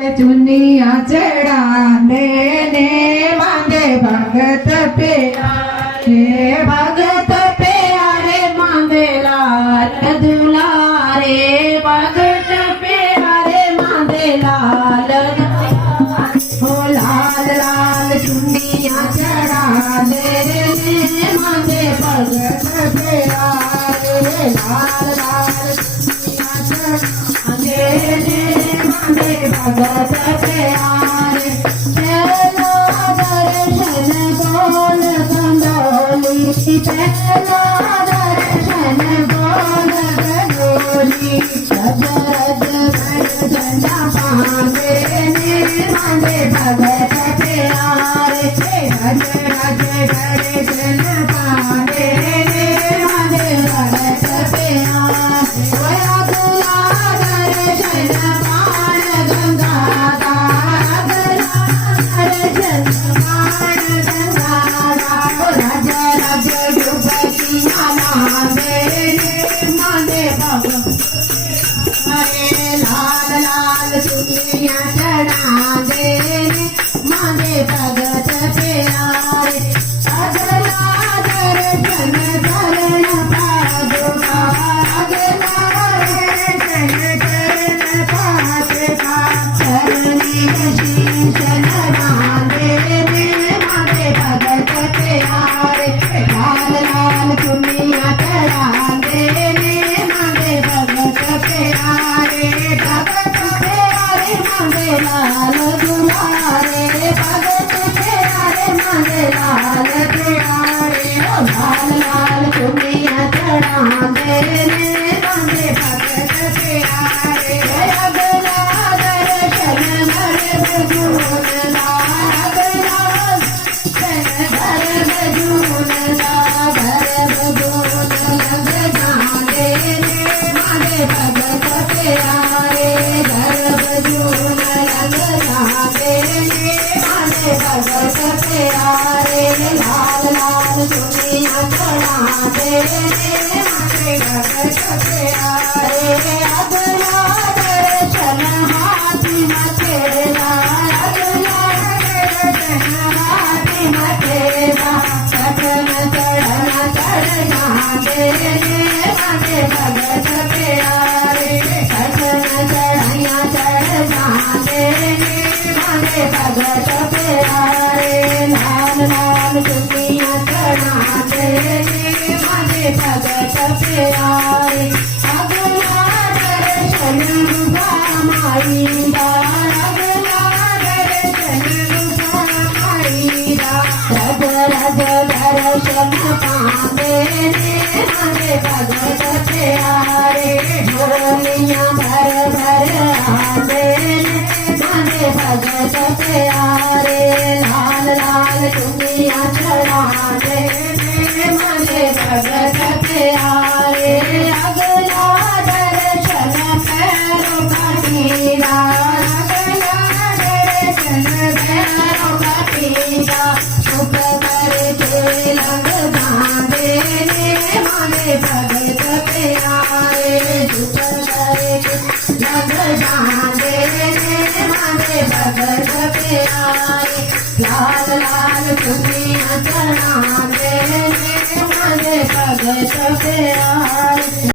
चुनिया चढ़ा देने मांगे भगत प्यारे भगत प्यारे मांगे लाल दुलारे भगत प्यारे मांगे लाल हो लाल लाल चुनिया चढ़ा देने मांगे भगत प्यारे लाल लाल चुनिया चढ़ा देने मांगे भगत प्यारे चलो दर्शन बोल गंगोली चलो दर्शन बोल गंगोली रज रज भजन पावे मांगे भगत प्यारे रज रज भजन पावे मांगे भगत प्यारे दर्शन पाण गंगा लाल लाल चुनिया चढ़ा दे मांगे भगत प्यारे अगला दर्शन करण पादुका अगला दर्शन करण पादुका चरणी शीश नवा दे मांगे भगत प्यारे लाल लाल चुनिया चढ़ा दे मांगे भगत प्यारे भगत प्यारे मांगे लाल दुलारे भगत प्यारे मांगे लाल दुलारे लाल लाल चुनिया चढ़ा दे मांगे भगत प्यारे अगला दर्शन भर भजून अगला घर भजून घर भजून लग जाने मांगे भगत प्यारे घर भजून लग जाने मांगे भगत प्यारे लाल लाल चुनिया चढ़ा दे मांगे भगत प्यारे अगला दर्शन हाथी मथेरा अगला दर्शन हाथी मथेरा सटन चढ़न चढ़ जाते मांगे भगत प्यारे सटन चढ़िया चढ़ जाते मांगे भगत प्यारे लाल लाल चुनिया चढ़ा दे मांगे भगत प्यारे अगला दर्शन रुपा माई अगला दर्शन रुपा माई रज रज दर्शन पावे मांगे भगत प्यारे झोलियाँ भर भर आवे मांगे भगत प्यारे लाल लाल चुनिया चढ़ा दे मांगे भगत प्यारे अगला दर्शन पैरों का टीला अगला दर्शन पैरों का टीला सुख करके लग जाने मांगे भगत प्यारे सुख करके लग जाने मांगे भगत प्यारे